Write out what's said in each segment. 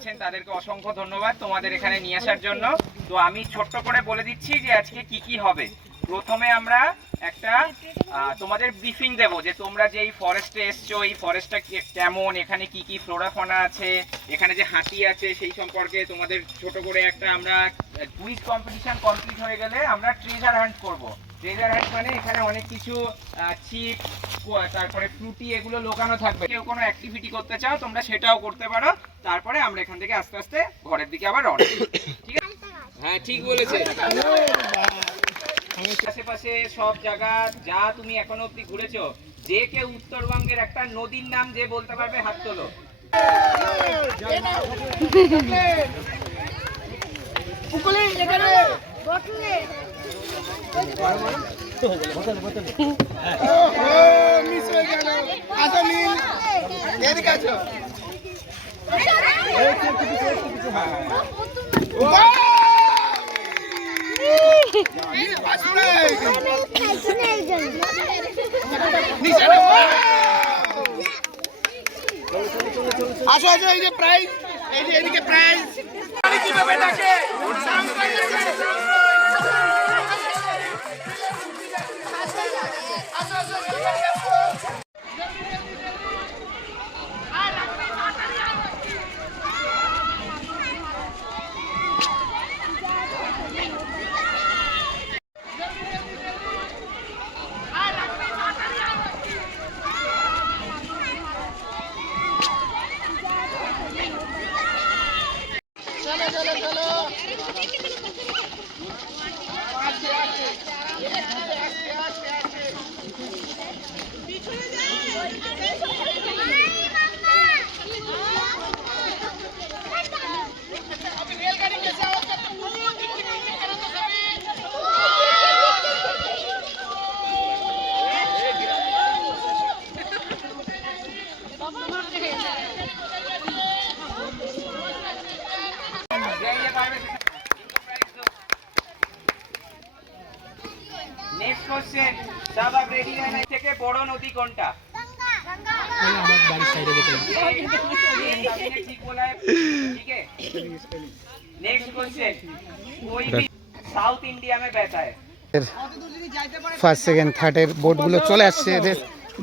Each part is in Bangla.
আছেন তাদেরকে অসংখ্য ধন্যবাদ তোমাদের এখানে নিয়ে আসার জন্য। তো আমি ছোট্ট করে বলে দিচ্ছি যে আজকে কি কি হবে। প্রথমে আমরা একটা তোমাদের ব্রিফিং দেবো যে তোমরা যে এই ফরেস্টে এসছো, এই ফরেস্টটা কেমন, এখানে কি কি ফ্লোরা আছে, এখানে যে হাতি আছে সেই সম্পর্কে তোমাদের ছোট করে একটা আমরা কুইজ কম্পিটিশন কমপ্লিট হয়ে গেলে আমরা ট্রেজার হান্ট করব। ট্রেজার হান্ট মানে এখানে অনেক কিছু চিপ, তারপরে ফ্রুটি এগুলো লোকানো থাকবে। কেউ কোনো অ্যাক্টিভিটি করতে চাও তোমরা সেটাও করতে পারো। তারপরে আমরা এখান থেকে আস্তে আস্তে ঘরের দিকে আবার রওনা। ঠিক আছে? হ্যাঁ ঠিক বলেছে। আশেপাশে সব জায়গা যা তুমি এখনো অব্দি ঘুরেছো, যে কেউ উত্তরবঙ্গের একটা নদীর নাম যে বলতে পারবে হাত তোলো। আসো আসো, এই যে প্রাইজ, এই যে এদিকে প্রাইজ কিভাবে ডাকে। নেক্সট কোশ্চেন, সব আপ রেডি है ना? থেকে বড় নদী কোনটা? গঙ্গা। আমার বাড়ির সাইডে দেখো। ঠিক বলা है, ठीक है। नेक्स्ट क्वेश्चन, कोई भी साउथ इंडिया में बहता है। ফার্স্ট সেকেন্ড থার্ডের বোটগুলো চলে আসছে,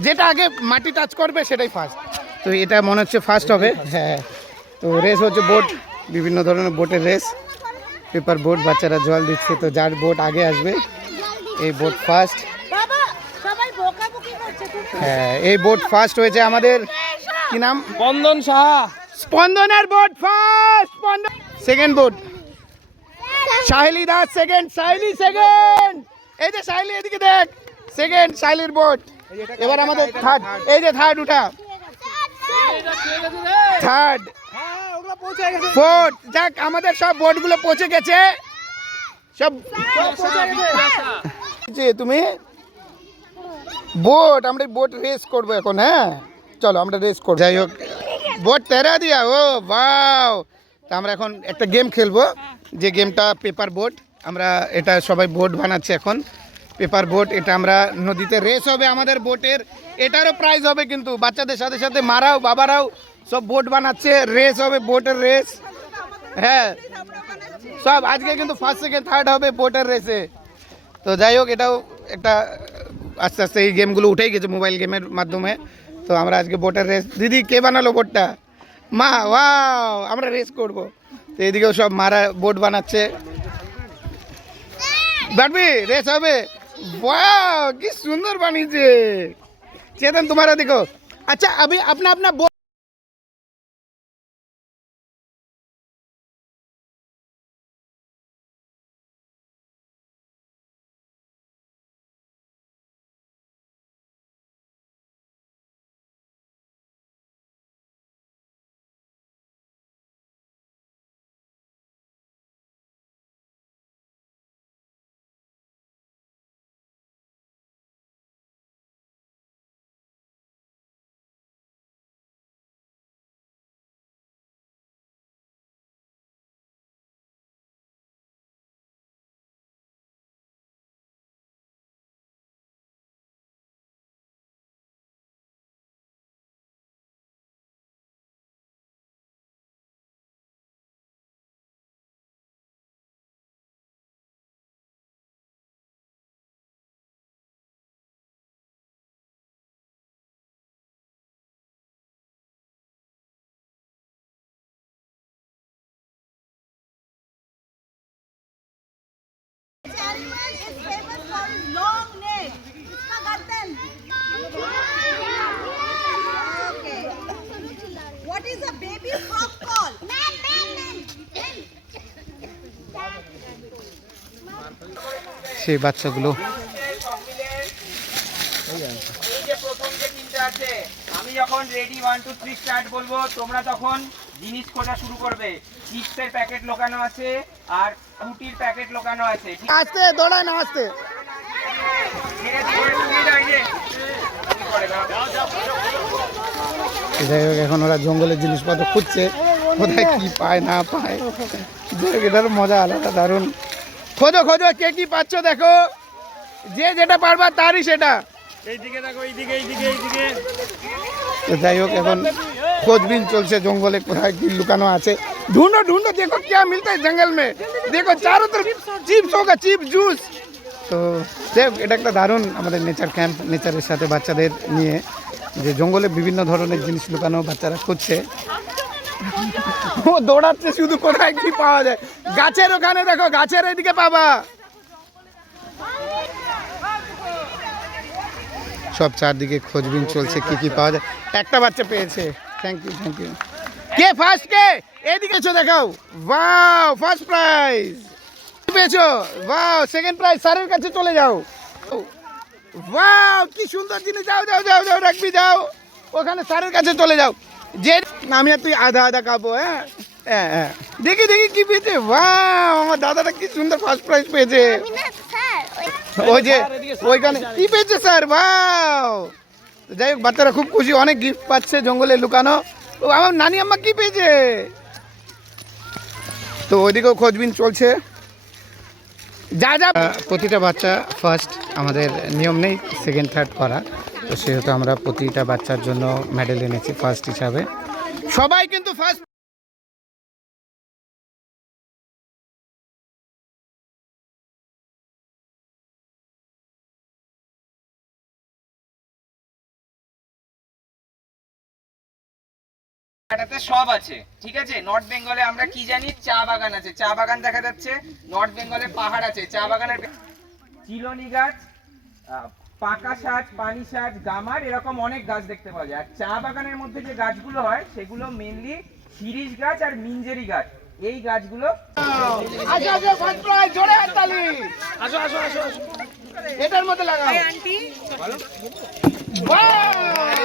যেটা আগে মাটি টাচ করবে সেটাই ফার্স্ট। তো এটা মনে হচ্ছে ফার্স্ট হবে। হ্যাঁ, তো রেস হচ্ছে বোট, বিভিন্ন ধরনের বোটের রেস, পেপার বোট, বাচ্চারা জল দিচ্ছে। তো যার বোট আগে আসবে এই বোট ফার্স্ট। হ্যাঁ, এই বোট ফার্স্ট হয়েছে আমাদের, কি নাম? স্পন্দন সাহা। স্পন্দনের boat first. Spandan second boat, Saheli Das second, Saheli second. এই যে সাহেলি, এদিকে দেখ, সেকেন্ড সাহেলির বোট। এবার আমাদের থার্ড, এই যে থার্ড উঠা, থার্ড, ফোর্থ। যাক, আমাদের সব বোটগুলো পৌঁছে গেছে সব। তুমি বোট, আমরা বোট রেস করবো এখন। হ্যাঁ চলো আমরা রেস করবো। যাই হোক, বোট তেরা দিয়া, ও বাও। তা আমরা এখন একটা গেম খেলবো, যে গেমটা পেপার বোট। আমরা এটা সবাই বোট বানাচ্ছে এখন, পেপার বোট। এটা আমরা নদীতে রেস হবে আমাদের বোটের, এটারও প্রাইজ হবে। কিন্তু বাচ্চাদের সাথে সাথে মারাও বাবারাও সব বোট বানাচ্ছে, রেস হবে, বোটের রেস। হ্যাঁ সব আজকে কিন্তু ফার্স্ট সেকেন্ড থার্ড হবে বোটের রেসে। তো যাই হোক, এটাও একটা আস্তে আস্তে এই গেমগুলো উঠেই গেছে মোবাইল গেমের মাধ্যমে। তো আমরা আজকে বোটের রেস, দিদি কে বানালো বোটটা? মা, ওয়াও, আমরা রেস করব। তো এদিকেও সব মারা বোট বানাচ্ছে, বাটবি রেস হবে। ওয়াও, কি সুন্দর বানিয়েছে চেতন, তোমারা দেখো। আচ্ছা, अभी अपना अपना What is a baby frog called? সেই বাচ্চাগুলো এই যে প্রথম যে তিনটা আছে, আমি যখন রেডি 1 2 3 স্টার্ট বলবো তোমরা তখন জিনিস খোঁজা শুরু করবে। চিপসের প্যাকেট লোকানো আছে আর রুটির প্যাকেট লোকানো আছে। আস্তে দৌড়ায় না আস্তে। ধীরে ধীরে তুমি যাও, এই যে তুমি করে দাও। যাই হোক এখন ওরা জঙ্গলের জিনিসপত্র খুঁজছে, কোথায় কি পায় না পায়। যাই হোক এটার মজা আলাদা, দারুণ। খোঁজো খোঁজো, কে কি পাচ্ছ দেখো, যে যেটা পারবা তারই সেটা। এইদিকে দেখো, এইদিকে এইদিকে এইদিকে। তো যাই হোক এখন खोजबीन चलছে জঙ্গলে কোথায় কি লুকানো আছে। ढूंढो ढूंढो, देखो क्या मिलता है जंगल में, देखो चारों तरफ चिप्स होगा, चिप्स जूस। তো দেখ এটা একটা দারুণ আমাদের নেচার ক্যাম্প, নেচারের সাথে বাচ্চাদের নিয়ে যে জঙ্গলে বিভিন্ন ধরনের জিনিস লুকানো বাচ্চারা খুঁজছে। ও দৌড়াচ্ছে শুধু, কোথায় কি পাওয়া যায়। গাছের ওখানে দেখো, গাছের এদিকে পাবা। সব চারদিকে খোঁজবিন চলছে কি কি পাওয়া যায়। একটা বাচ্চা পেয়েছে, থ্যাংক ইউ থ্যাংক ইউ। কে ফার্স্ট, কে এদিকে এসো দেখাও। ওয়াও ফার্স্ট প্রাইজ পেয়েছো, ওয়াও সেকেন্ড প্রাইজ। স্যারের কাছে চলে যাও। ওয়াও কি সুন্দর জিনিস, যাও যাও যাও যাও রাখবি, যাও ওখানে স্যারের কাছে চলে যাও। যে আমি আর তুই আধা আধা খাবো। হ্যাঁ হ্যাঁ হ্যাঁ, দেখি দেখি কি পেয়েছে। ওয়াও আমার দাদাটা কি সুন্দর ফার্স্ট প্রাইজ পেয়েছে। ওই যে ওইখানে কি পেয়েছে স্যার, ওয়াও। যাই হোক বাচ্চারা খুব খুশি, অনেক গিফট পাচ্ছে জঙ্গলে লুকানো। ও আমার নানি আম্মা কি পেয়েছে। তো ওইদিকেও খোঁজবিন চলছে। যা যা প্রতিটা বাচ্চা ফার্স্ট, আমাদের নিয়ম নেই সেকেন্ড থার্ড করা, তো সেহেতু আমরা প্রতিটা বাচ্চার জন্য মেডেল এনেছি ফার্স্ট হিসাবে। সবাই কিন্তু ফার্স্ট। এটাতে সব আছে, ঠিক আছে। নর্থ বেঙ্গলে আমরা কি জানি, চা বাগান আছে, চা বাগান দেখা যাচ্ছে। নর্থ বেঙ্গলে পাহাড় আছে, চা বাগানের চিলনি গাছ, পাকা শাক, পানি শাক, গামার, এরকম অনেক গাছ দেখতে পাওয়া যায়। আর চা বাগানের মধ্যে যে গাছগুলো হয় সেগুলো মেইনলি শিরীষ গাছ আর মিঞ্জেরি গাছ, এই গাছগুলো। আসো আসো ফার্স্ট প্রাইজ, জোরে হাততালি। আসো আসো আসো, এটার মধ্যে লাগাও। Aunty wow